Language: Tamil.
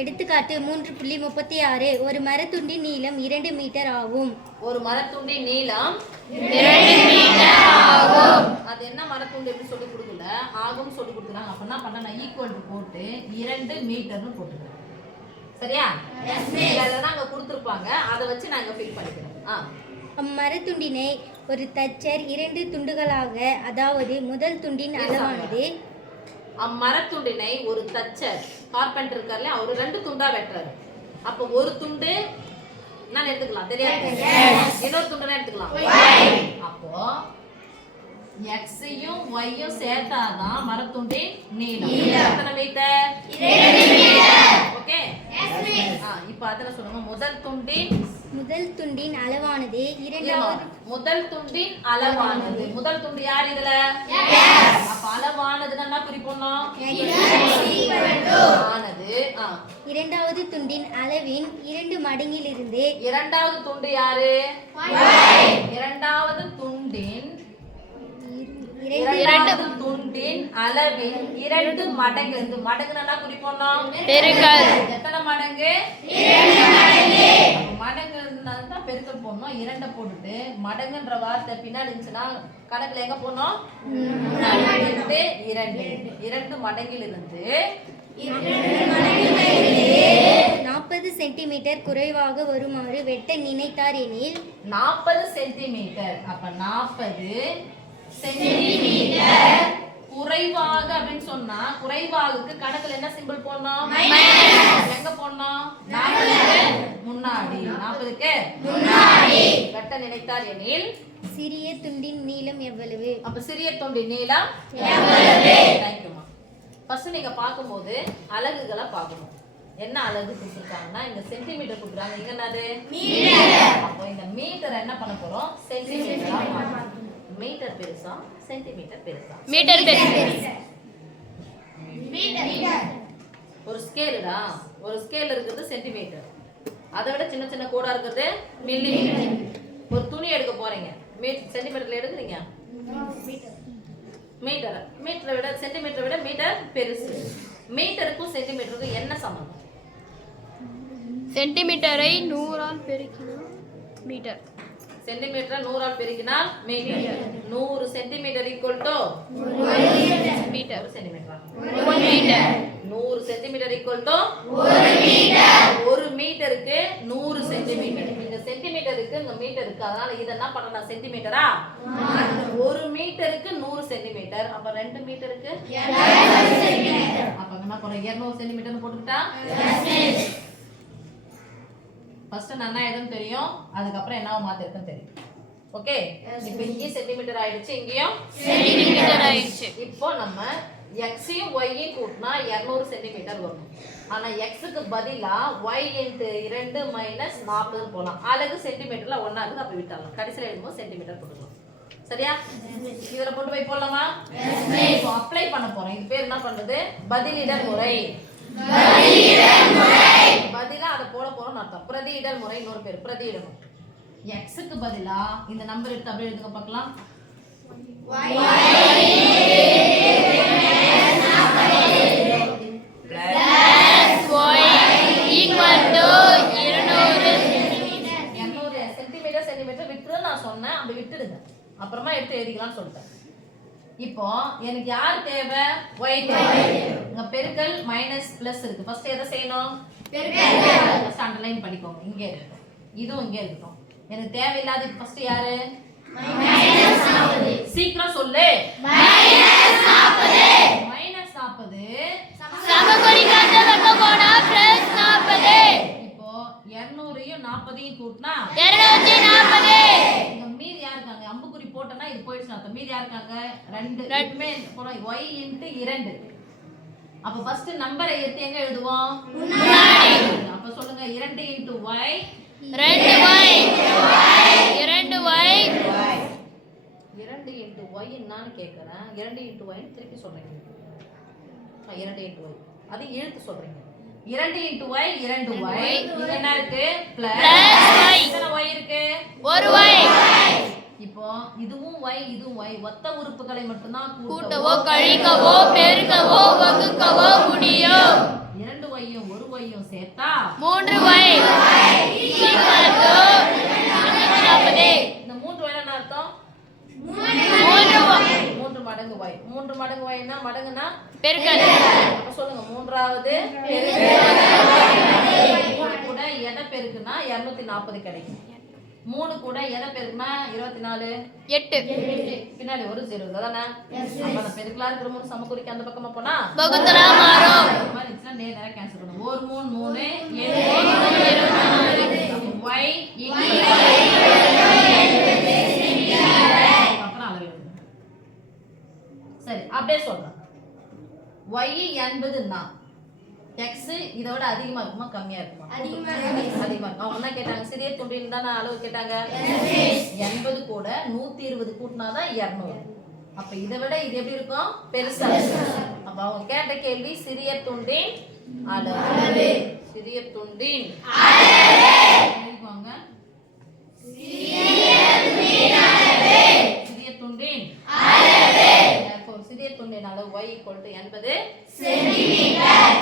எடுத்துக்காட்டு 3.36 ஒரு மரத்துண்டின் நீளம் 2 மீட்டர் ஆகும். ஒரு மரத்துண்டின் நீளம் 2 மீட்டர் ஆகும். அது என்ன மரத்துண்டு எப்படி சொல்லி கொடுக்கல, ஆகும் சொல்லி கொடுக்குறாங்க. அப்ப என்ன பண்ண, நான் ஈக்குவல் டு போட்டு 2 மீட்டர்னு போட்டுக்கிறேன். சரியா? அதெல்லாம் அங்க கொடுத்துருப்பாங்க, அதை வச்சு நான் இங்க ஃபில் பண்ணிக்கிறேன். அம்மரத்துண்டினை ஒரு தச்சர் 2 துண்டுகளாக, அதாவது முதல் துண்டின் அளவானது அம்மரத்துண்டினை ஒரு தச்சர் கார்பெண்டர் இருக்கார்ல, அவரு 2 துண்டா வெட்டுறாரு. அப்போ ஒரு துண்டு நான் எடுத்துக்கலாம், தெரியாது, இன்னொரு துண்டு எடுத்துக்கலாம். அப்போ எக்ஸையும் ஒய்யும் சேர்த்தாதான் மரத்துண்டின் நீளம். எத்தனை மீட்டர்? 2 மீட்டர். ஓகே, இப்போ அதல சொல்லுங்க. முதல் துண்டின் அளவானது இரண்டாவது. முதல் துண்டின் அளவானது, முதல் துண்டு யார் இதுல? அப்ப அளவானதுன்னா என்ன குறிப்போம்? ஆனது. இரண்டாவது துண்டின் அளவின் 2 மடங்கில் இருந்து. இரண்டாவது துண்டு யாரு? இரண்டாவது துண்டின் அளவின் 2 மடங்கு. மடங்குன்னா குறிப்போம் பெருக்கல். எத்தனை மடங்கு? 2 மடங்கு. மடங்குன்னா பெருக்கல் போடணும். 2 போட்டுட்டு மடங்குன்ற வார்த்தை பின்னாடி இருந்துச்சுன்னா கணக்குல எங்க போடணும்? 2 மடங்கில் இருந்து 40 சென்டிமீட்டர் குறைவாக வருமாறு வெட்ட நினைத்தார் எனில் 40 சென்டிமீட்டர். அப்ப 40 சென்டிமீட்டர் குறைவாக அப்படின்னு சொன்னா குறைவாகுக்கு கணக்குல என்ன சிம்பிள் போடணும்? எங்க போடணும்? 40க்கு முன்னாடி. 40க்கு முன்னாடி வெட்ட நினைத்தார் எனில் சிறிய துண்டின் நீளம் எவ்வளவு? அப்ப சிறிய துண்டின் நீளம் எவ்வளவு? தேங்க்யூமா. ஃபர்ஸ்ட் நீங்க பார்க்கும்போது அலகுகளை பார்க்கணும். என்ன அலகு கொடுத்துருக்காங்கன்னா இங்க சென்டிமீட்டர் கொடுக்குறாங்க, இங்க என்னது? மீட்டர். அப்போ இந்த மீட்டர் என்ன பண்ண போறோம்? சென்டிமீட்டரா மாத்தணும். மீட்டர் பெருசா சென்டிமீட்டர் பெருசா? மீட்டர் பெருசா. மீட்டர் ஒரு ஸ்கேலுடா, ஒரு ஸ்கேல் இருக்குது சென்டிமீட்டர், அதை விட சின்ன சின்ன கோடா இருக்குது மில்லிமீட்டர். ஒரு துணி எடுக்க போறீங்க, சென்டிமீட்டர்ல எடுக்குறீங்க மீட்டர். மீட்டரை விட சென்டிமீட்டரை விட மீட்டர் பெருசு. மீட்டருக்கும் சென்டிமீட்டருக்கும் என்ன சம்பந்தம்? சென்டிமீட்டரை 100 ஆல் பெருக்கினால் மீட்டர். சென்டிமீட்டரை 100 ஆல் பெருக்கினால் metre. 100 centimetre equal to 1 metre. Centimetre 1 metre. 100 centimetre equal to 1 metre. 1 மீட்டருக்கு 100 சென்டிமீட்டர். இந்த சென்டிமீட்டருக்கு இந்த மீட்டருக்கு, அதனால இத என்ன பண்ணலாம்? சென்டிமீட்டரா? 1 மீட்டருக்கு 100 சென்டிமீட்டர். அப்ப 2 மீட்டருக்கு 200 சென்டிமீட்டர். அப்ப என்ன பண்ண? 200 சென்டிமீட்டர் போட்டுட்டா ஃபர்ஸ்ட் நான் எதுன்னு தெரியும், அதுக்கு அப்புறம் என்னவா மாத்திருக்குன்னு தெரியும். ஓகே, இப்போ இங்கே சென்டிமீட்டர் ஆயிடுச்சு, இங்கேயும் சென்டிமீட்டர் ஆயிடுச்சு. இப்போ நம்ம x யும் y யும் கூட்டினா 200 சென்டிமீட்டர் வரும். ஆனா x க்கு பதிலா y * 2 - 40 போலாம். அலகு சென்டிமீட்டர்ல ஒண்ணா இருக்கு, அப்ப விட்டறலாம். கடைசில எழுதும்போது சென்டிமீட்டர் போட்டுக்கலாம். சரியா? இதல கொண்டு போய் போடலாமா? இப்போ அப்ளை பண்ண போறோம். இது பேர் என்ன பண்றது? பதிலிடல் முறை. பதிலா அத போட போறோம் அர்த்தம். பிரதியிடல் முறை இன்னொரு பேர் பிரதியிடணும். x க்கு பதிலா இந்த நம்பர் எடுத்து அப்படியே எழுதுங்க பார்க்கலாம். y சென்டிமீட்டர் விட்டுரு நான் சொன்னேன், அப்படி விட்டுடுங்க. அப்புறமா எடுத்து எழுதிக்கலாம்னு சொல்லிட்டேன். இப்போ எனக்கு யார் தேவை? y தேவை. இங்க பெருக்கல் மைனஸ் பிளஸ் இருக்கு. ஃபர்ஸ்ட் எதை செய்யணும்? பெருக்கல். ஃபர்ஸ்ட் அண்டர்லைன் பண்ணிக்கோங்க. இங்க இருக்கு, இதுவும் இங்க இருக்கட்டும். எனக்கு தேவையில்லாத ஃபர்ஸ்ட் யாரு? -40. சீக்கிரம் சொல்லு. -40. -40 சமகோணிக்காத வெப்பகோணா +40. இப்போ 200யும் 40யும் கூட்டினா 240. இங்க மீதி யார் இருக்காங்க? அம்புக்குறி போட்டனா இது போயிடுச்சு அர்த்தம். மீதி யார் இருக்காங்க? 2. ரெண்டுமே போறோம். y * 2. அப்ப ஃபர்ஸ்ட் நம்பரை எடுத்து எங்க எழுதுவோம்? முன்னாடி. அப்ப சொல்லுங்க 2 * y 2y 2y 2 * y என்னன்னு கேக்குறேன். 2 * y திருப்பி சொல்றீங்க. 2 * y அது இழுத்து சொல்றீங்க. 2 * y 2y. இது என்ன இருக்கு? Plus y. எத்தனை y இருக்கு? ஒரு y. இப்போ இதுவும் y இதுவும் y. ஒத்த உறுப்புகளை மட்டும் தான் கூட்டவோ கழிக்கவோ பெருக்கவோ வகுக்கவோ முடியும். 2y யும் 1y 3yயும் சேர்த்தா 3y equal to 240. இந்த 3y என்ன அர்த்தம் 3 மடங்கு y 3 மடங்கு y என்ன மடங்குனா பெருக்கல். அப்ப சொல்லுங்க மூன்றாவது பெருக்கு 3 கூட எதை பெருக்குனா 240 கிடைக்கும் 3 கூட எதை பெருக்குனா 24 8 பின்னாடி ஒரு 0 அதானே அப்ப அந்த பெருக்கலா இருக்கிற மூணு சமக்குறிக்கு அந்த பக்கமா போனா வகுத்தலா மாறும். இந்த மாதிரி இருந்துச்சுன்னா நேரா கேன்சல் பண்ணுவோம் ஒரு 3 3 7 y அப்புறம் அளவு எழுதுங்க. சரி அப்படியே சொல்றேன் y என்பதுன்னா x இதை விட அதிகமா இருக்குமா கம்மியா இருக்குமா அதிகமா இருக்கும் அவங்க என்ன கேட்டாங்க சிறிய துண்டில் தானே அளவு கேட்டாங்க 80 கூட 120 கூட்டினாதான் 200 அப்ப இதை விட இது எப்படி இருக்கும் பெருசா அப்ப அவங்க கேட்ட கேள்வி சிறிய துண்டின் அளவு சிறிய துண்டின் எழுதிக்கோங்க சிறிய துண்டின் அளவு சிறிய துண்டின் அளவு y = 80 சென்டிமீட்டர்